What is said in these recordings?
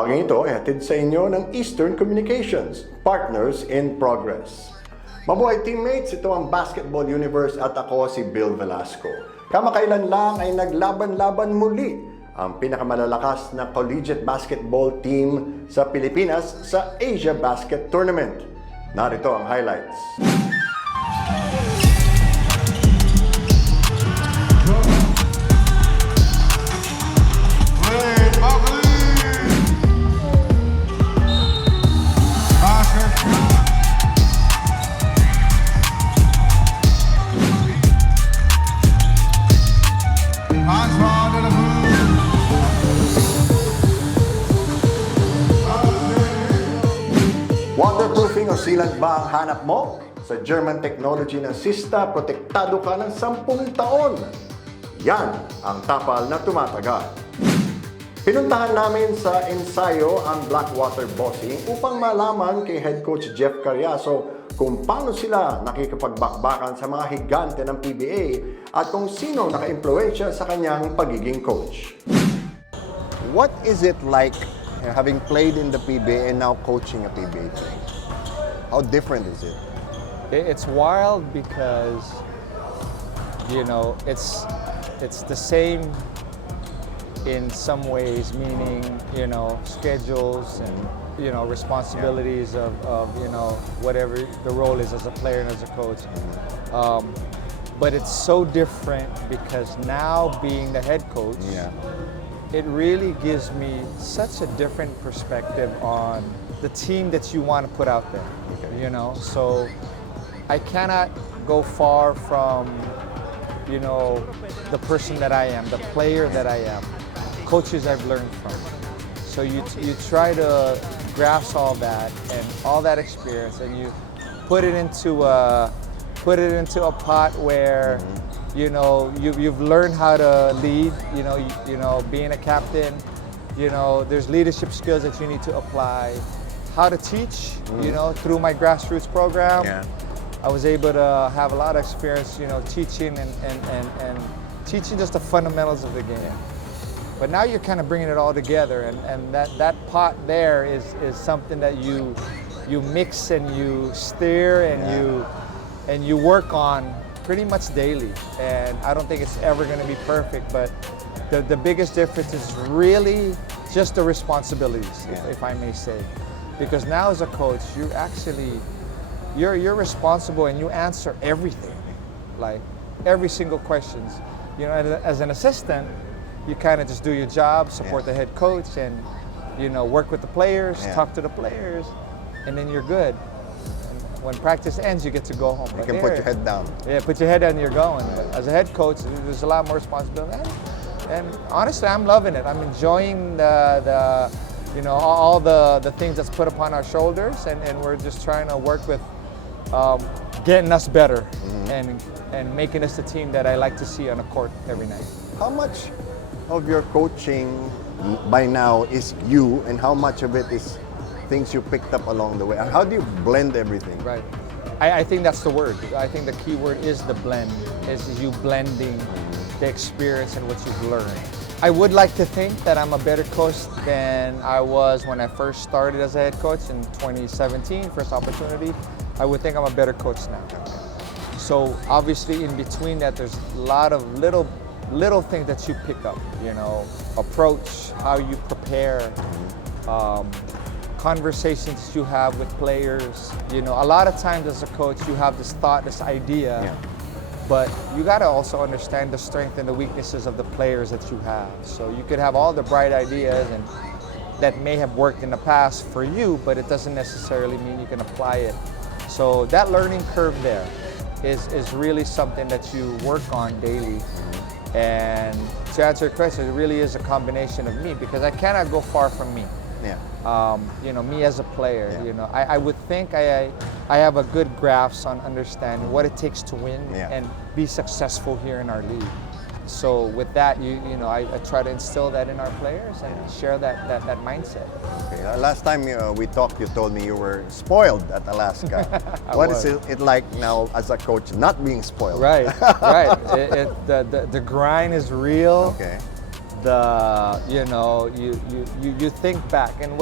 bahaging ito ay hatid sa inyo ng Eastern Communications, Partners in Progress. Mabuhay teammates, ito ang Basketball Universe at ako si Bill Velasco. Kamakailan lang ay naglaban-laban muli ang pinakamalalakas na collegiate basketball team sa Pilipinas sa Asia Basket Tournament. Narito ang highlights. Waterproofing o sealant ba ang hanap mo? Sa German technology ng Sista, protektado ka ng 10 taon. Yan ang tapal na tumatagal. Pinuntahan namin sa ensayo ang Blackwater Bossing upang malaman kay Head Coach Jeff Cariaso kung paano sila nakikipagbakbakan sa mga higante ng PBA at kung sino naka-impluensya sa kanyang pagiging coach. What is it like having played in the PBA and now coaching a PBA team? How different is it? It's wild because, you know, it's the same in some ways, meaning, you know, schedules and, you know, responsibilities of you know, whatever the role is as a player and as a coach. But it's so different because now being the head coach, it really gives me such a different perspective on the team that you want to put out there, you know? So I cannot go far from, you know, the person that I am, the player that I am, coaches I've learned from. So you try to grasp all that and all that experience and you put it into a pot where you know, you've learned how to lead, you know, being a captain, you know, there's leadership skills that you need to apply, how to teach, you know, through my grassroots program. I was able to have a lot of experience, you know, teaching and teaching just the fundamentals of the game. But now you're kind of bringing it all together and that pot there is something that you mix and you stir and you work on pretty much daily, and I don't think it's ever going to be perfect, but the biggest difference is really just the responsibilities, if I may say. Because now as a coach, you're responsible and you answer everything, like every single questions. You know, as an assistant, you kind of just do your job, support the head coach, and, you know, work with the players, talk to the players, and then you're good. When practice ends, you get to go home. You can put your head down. Yeah, put your head down and you're going. But as a head coach, there's a lot more responsibility. And honestly, I'm loving it. I'm enjoying the you know, all the things that's put upon our shoulders, and we're just trying to work with getting us better and making us the team that I like to see on a court every night. How much of your coaching by now is you, and how much of it is things you picked up along the way? And how do you blend everything? Right. I think that's the word. I think the key word is the blend, is you blending the experience and what you've learned. I would like to think that I'm a better coach than I was when I first started as a head coach in 2017, first opportunity. I would think I'm a better coach now. So obviously in between that, there's a lot of little things that you pick up, you know, approach, how you prepare, conversations you have with players. You know, a lot of times as a coach, you have this thought, this idea, but you got to also understand the strength and the weaknesses of the players that you have. So you could have all the bright ideas and that may have worked in the past for you, but it doesn't necessarily mean you can apply it. So that learning curve there is really something that you work on daily. And to answer your question, it really is a combination of me, because I cannot go far from me. You know, me as a player, you know, I would think I have a good grasp on understanding what it takes to win and be successful here in our league. So with that, you know, I try to instill that in our players and share that mindset. Okay. Last time we talked, you told me you were spoiled at Alaska. What is it like now as a coach not being spoiled? Right, right. The grind is real. Okay. you think back, and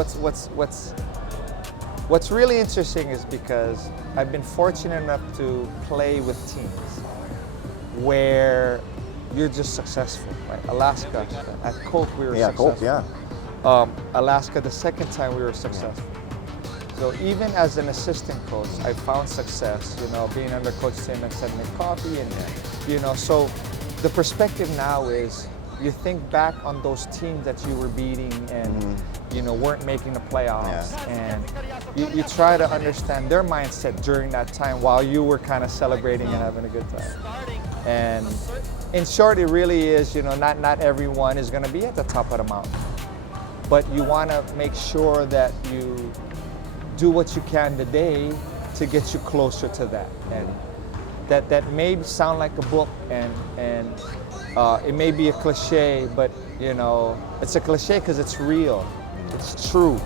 what's really interesting is because I've been fortunate enough to play with teams where you're just successful, right? Alaska, at Coke we were successful. Coke, yeah. Alaska, the second time we were successful. So even as an assistant coach, I found success, being under Coach Tim and sending me coffee and, so the perspective now is you think back on those teams that you were beating and, weren't making the playoffs. And you try to understand their mindset during that time while you were kind of celebrating and having a good time. And in short, it really is, not everyone is going to be at the top of the mountain, but you want to make sure that you do what you can today to get you closer to that. And that may sound like a book and it may be a cliche, but it's a cliche because it's real, it's true.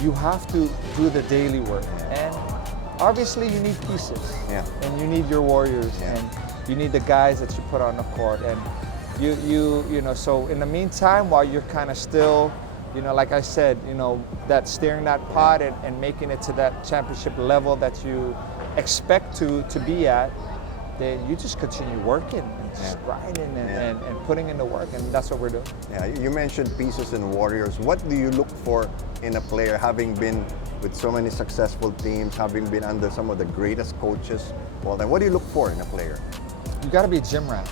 You have to do the daily work, and obviously you need pieces, and you need your warriors, and you need the guys that you put on the court, and so in the meantime, while you're kind of still, like I said, that steering that pot and making it to that championship level that you expect to be at, then you just continue working and just grinding and putting in the work, and that's what we're doing. Yeah, you mentioned pieces and warriors. What do you look for in a player, having been with so many successful teams, having been under some of the greatest coaches? Well, then what do you look for in a player? You got to be a gym rat.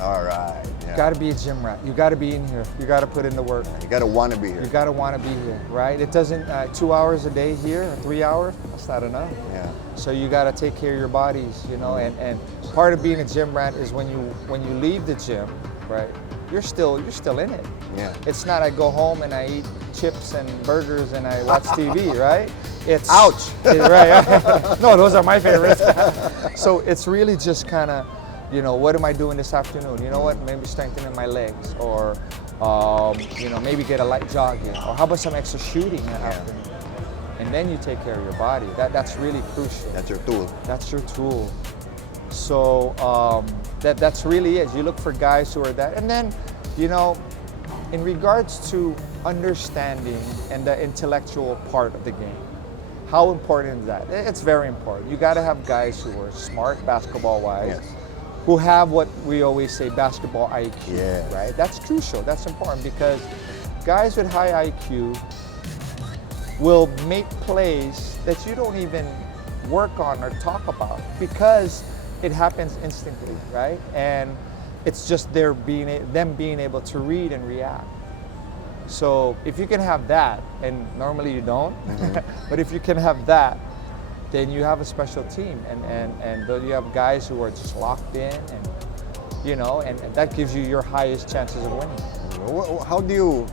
All right. You got to be a gym rat. You got to be in here. You got to put in the work. You got to want to be here. You got to want to be here, right? It doesn't, 2 hours a day here, or 3 hours, that's not enough. Yeah. So you got to take care of your bodies, and part of being a gym rat is when you leave the gym, right? You're still in it. Yeah. It's not I go home and I eat chips and burgers and I watch TV, right? It's ouch. Right. No, those are my favorites. So it's really just kind of, what am I doing this afternoon? You know what? Maybe strengthening my legs, or maybe get a light jogging, or how about some extra shooting in the afternoon? And then you take care of your body. That's really crucial. That's your tool. That's your tool. So that's really it. You look for guys who are that. And then, in regards to understanding and the intellectual part of the game, how important is that? It's very important. You got to have guys who are smart basketball-wise, who have what we always say, basketball IQ, right? That's crucial. That's important because guys with high IQ will make plays that you don't even work on or talk about because it happens instantly, right? And it's just them being able to read and react. So if you can have that, and normally you don't, but if you can have that, then you have a special team, and you have guys who are just locked in, and and that gives you your highest chances of winning. How do you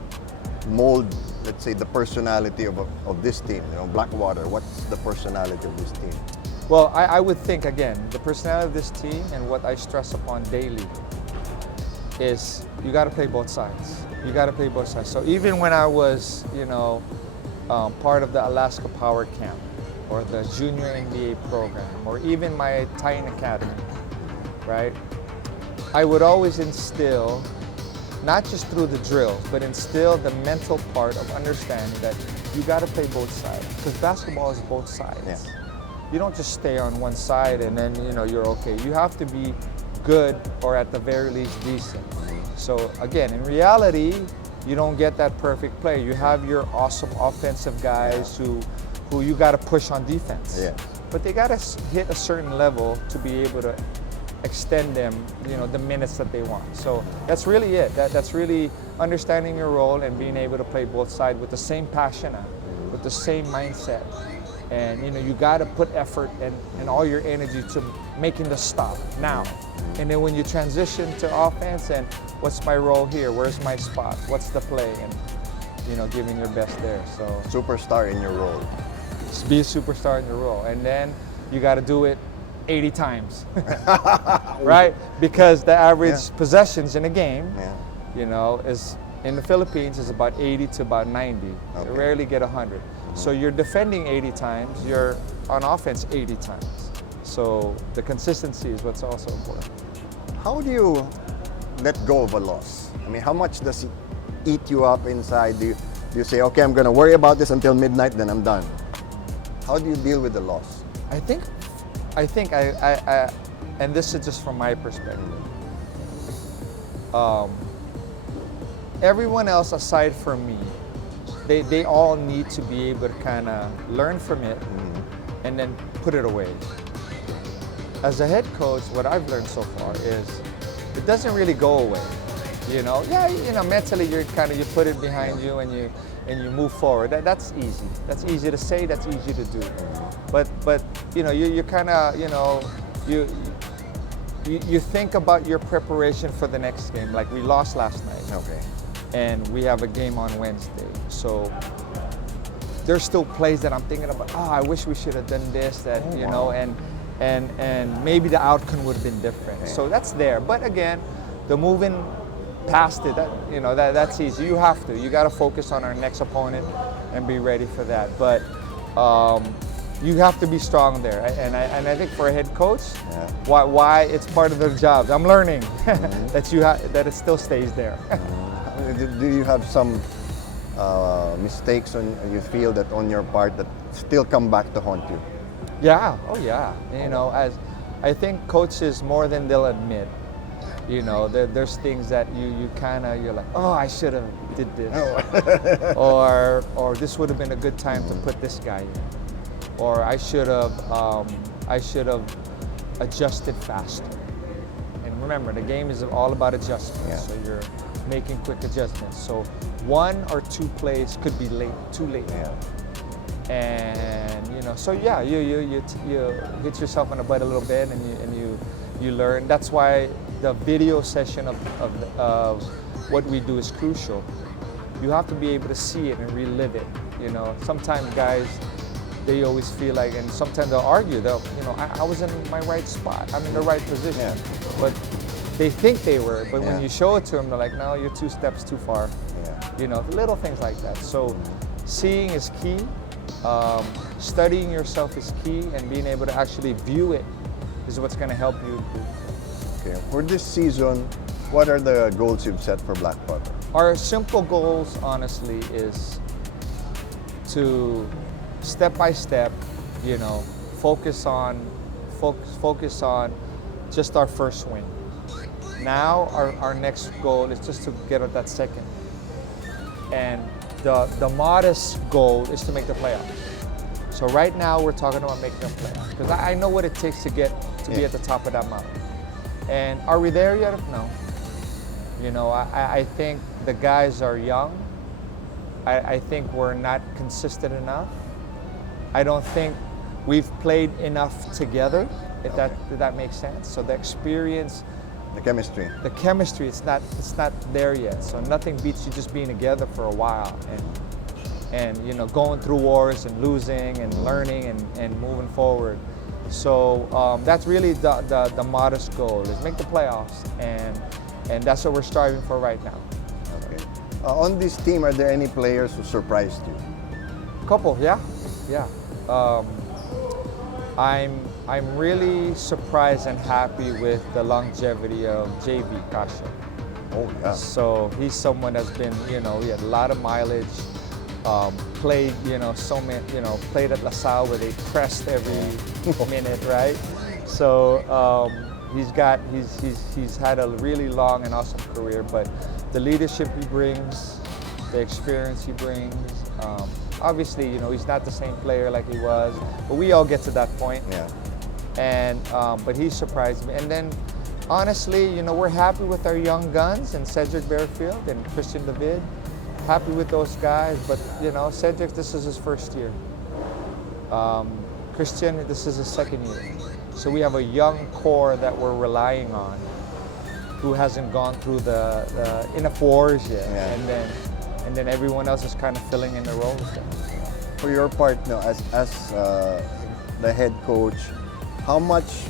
mold, let's say, the personality of this team? Blackwater, what's the personality of this team? Well, I would think, again, the personality of this team and what I stress upon daily is you got to play both sides. You got to play both sides. So even when I was, part of the Alaska Power Camp, or the Junior NBA program, or even my Titan Academy, right? I would always instill, not just through the drills, but instill the mental part of understanding that you got to play both sides, because basketball is both sides. Yeah. You don't just stay on one side and then you're okay. You have to be good, or at the very least decent. So again, in reality, you don't get that perfect play. You have your awesome offensive guys who you got to push on defense. Yeah. But they got to hit a certain level to be able to extend them, the minutes that they want. So that's really it. That's really understanding your role and being able to play both sides with the same passion, with the same mindset. And you got to put effort and all your energy to making the stop now. And then when you transition to offense, and what's my role here? Where's my spot? What's the play? And giving your best there. So superstar in your role. Be a superstar in your role, and then you got to do it 80 times, right? Because the average possessions in a game, is in the Philippines is about 80 to about 90. Okay. You rarely get 100. So you're defending 80 times, you're on offense 80 times. So the consistency is what's also important. How do you let go of a loss? I mean, how much does it eat you up inside? Do you say, okay, I'm going to worry about this until midnight, then I'm done? How do you deal with the loss? I think I and this is just from my perspective. Everyone else aside from me, they all need to be able to kind of learn from it and then put it away. As a head coach, what I've learned so far is it doesn't really go away. Mentally you put it behind you and you move forward. That's easy. That's easy to say. That's easy to do. But you kind of you think about your preparation for the next game. Like we lost last night. Okay. And we have a game on Wednesday. So there's still plays that I'm thinking about. Oh, I wish we should have done this. And maybe the outcome would have been different. Okay. So that's there. But again, the moving past it, that's easy. You have to. You got to focus on our next opponent and be ready for that. But you have to be strong there. And I think for a head coach, why it's part of their jobs. I'm learning that it still stays there. Do you have some mistakes you feel that on your part that still come back to haunt you? Yeah. Oh yeah. As I think coaches more than they'll admit. There's things that you're like, oh, I should have did this, or this would have been a good time to put this guy in, or I should have adjusted faster. And remember, the game is all about adjustments, so you're making quick adjustments. So 1 or 2 plays could be too late. And you hit yourself on the butt a little bit, and you learn. That's why the video session of what we do is crucial. You have to be able to see it and relive it. Sometimes guys, they always feel like, and sometimes they'll argue, I was in my right spot, I'm in the right position, but they think they were. But when you show it to them, they're like, no, you're 2 steps too far. Little things like that. So seeing is key. Studying yourself is key, and being able to actually view it is what's going to help you improve. Okay. For this season, what are the goals you've set for Black Panther? Our simple goals, honestly, is to step by step, focus on just our first win. Now our next goal is just to get at that second. And the modest goal is to make the playoffs. So right now we're talking about making the playoffs, because I know what it takes to get to be at the top of that mountain. And are we there yet? No. I think the guys are young. I think we're not consistent enough. I don't think we've played enough together, if that makes sense. So the experience, the chemistry, it's not there yet. So nothing beats you just being together for a while and going through wars and losing and learning and moving forward. So that's really the modest goal, is make the playoffs, and that's what we're striving for right now. Okay. On this team, are there any players who surprised you? Couple, yeah. I'm really surprised and happy with the longevity of JV Kasha. Oh yeah. So he's someone that's been, he had a lot of mileage. Played, played at LaSalle where they pressed every minute, right? So he's had a really long and awesome career, but the leadership he brings, the experience he brings, obviously, he's not the same player like he was, but we all get to that point. Yeah. And but he surprised me. And then, honestly, we're happy with our young guns and Cedric Bearfield and Christian David. Happy with those guys, but Cedric, this is his first year. Christian, this is his second year. So we have a young core that we're relying on, who hasn't gone through the enough wars yet, and then everyone else is kind of filling in the roles. For your part, as the head coach, how much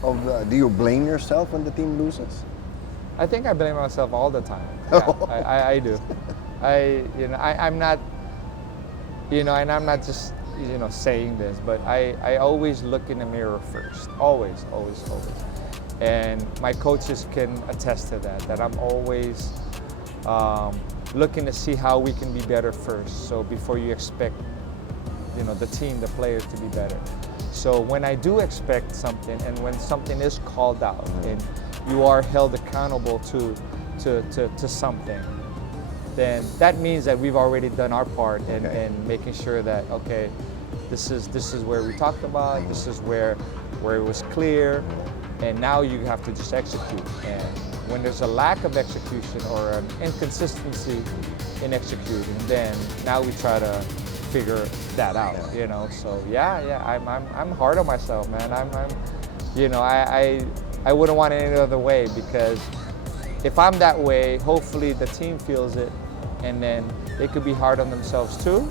do you blame yourself when the team loses? I think I blame myself all the time. Yeah, I do. I'm not, and I'm not just, saying this, but I always look in the mirror first. Always. And my coaches can attest to that, that I'm always looking to see how we can be better first. So before you expect, the team, the players to be better. So when I do expect something, and when something is called out, and you are held accountable to something, then that means that we've already done our part in making sure that, okay, this is where we talked about, this is where it was clear, and now you have to just execute. And when there's a lack of execution or an inconsistency in executing, then now we try to figure that out. So I'm hard on myself, man. I wouldn't want it any other way, because if I'm that way, hopefully the team feels it, and then they could be hard on themselves too,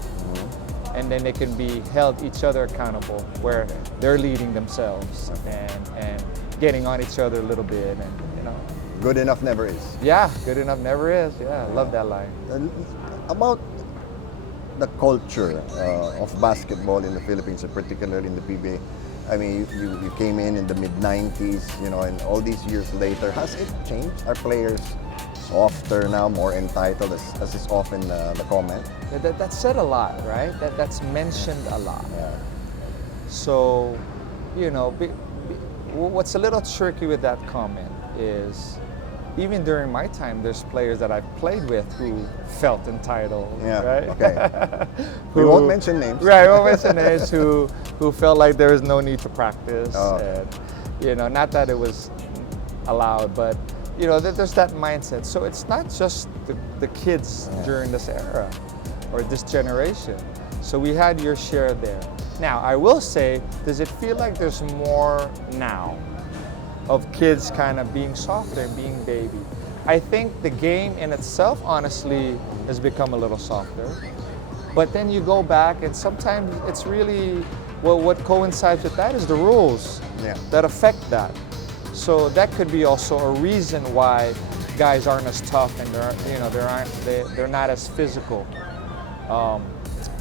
and then they can be held each other accountable, where they're leading themselves and getting on each other a little bit, and Good enough never is. Yeah, good enough never is. Yeah, I love that line. About the culture of basketball in the Philippines, and particularly in the PBA. I mean, you came in the mid-90s, and all these years later, has it changed? Are players softer now, more entitled, as is often the comment? That's said a lot, right? That's mentioned a lot. Yeah. So, what's a little tricky with that comment is, even during my time, there's players that I've played with who felt entitled, Yeah, right? okay. We won't mention names. Right, we won't mention names, who felt like there was no need to practice. Oh. And, not that it was allowed, but, there's that mindset. So it's not just the kids during this era or this generation. So we had your share there. Now, I will say, does it feel like there's more now of kids kind of being softer and being baby? I think the game in itself, honestly, has become a little softer. But then you go back, and sometimes it's really, what coincides with that is the rules that affect that. So that could be also a reason why guys aren't as tough, and they're not as physical.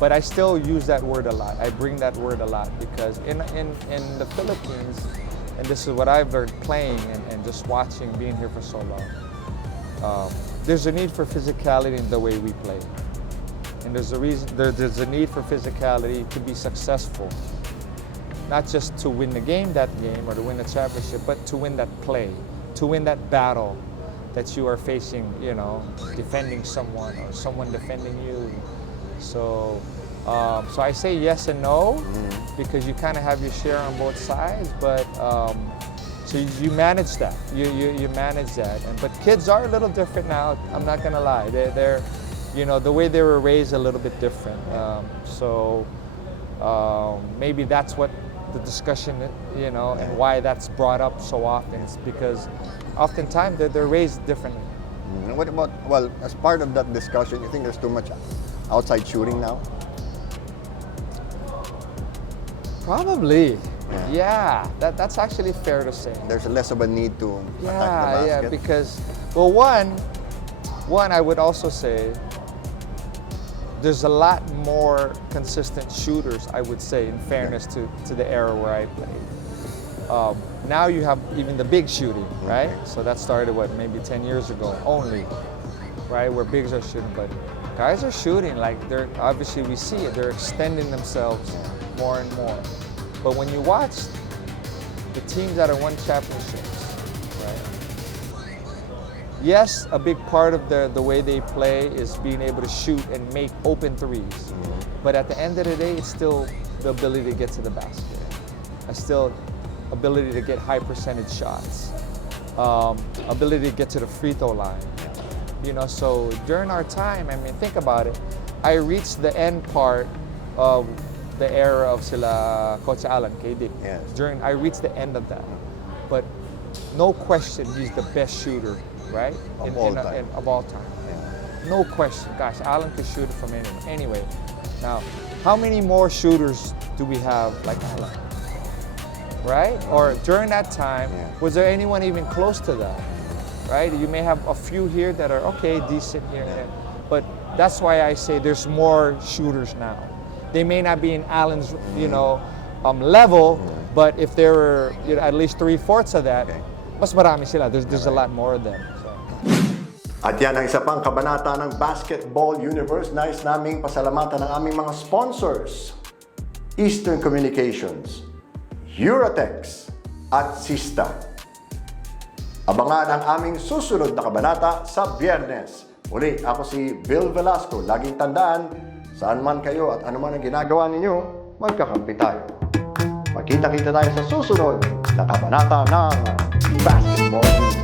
But I still use that word a lot. I bring that word a lot, because in the Philippines, and this is what I've learned playing and just watching, being here for so long, there's a need for physicality in the way we play. And there's a need for physicality to be successful. Not just to win that game, or to win the championship, but to win that play, to win that battle that you are facing, defending someone or someone defending you. So I say yes and no, because you kind of have your share on both sides, but so you manage that. You manage that. But kids are a little different now. I'm not gonna lie. They're the way they were raised a little bit different. So maybe that's what the discussion, and why that's brought up so often. It's because oftentimes they're raised differently. What about, as part of that discussion, you think there's too much outside shooting now? Probably. Yeah, that's actually fair to say. There's less of a need to attack the basket? Yeah, because, one, I would also say there's a lot more consistent shooters, I would say, in fairness to the era where I played. Now you have even the big shooting, right? So that started, maybe 10 years ago only, right? Where bigs are shooting, but guys are shooting, like obviously we see it, they're extending themselves more and more. But when you watch the teams that have won championships, right? Yes, a big part of the way they play is being able to shoot and make open threes. But at the end of the day, it's still the ability to get to the basket. It's still ability to get high percentage shots. Ability to get to the free throw line. So during our time, think about it. I reached the end part of the era of sila Coach Alan, KD. Yes. I reached the end of that. But no question, he's the best shooter, right? Of all time. Of all time. No question. Gosh, Alan could shoot it from anywhere. Anyway, now, how many more shooters do we have like Alan? Right? Or during that time, was there anyone even close to that? Right? You may have a few here that are decent here and there. But that's why I say there's more shooters now. They may not be in Allen's, level, but if there were at least 3/4 of that, mas marami sila. There's a lot more of them. So. At yan ang isa pang kabanata ng Basketball Universe. Nais naming pasalamatan ng aming mga sponsors. Eastern Communications, Eurotex, at Sista. Abangan ang aming susunod na kabanata sa Biyernes. Muli, ako si Bill Velasco. Laging tandaan, saan man kayo at ano man ang ginagawa ninyo, magkakampi tayo. Magkita-kita tayo sa susunod na kabanata ng Basketball Universe.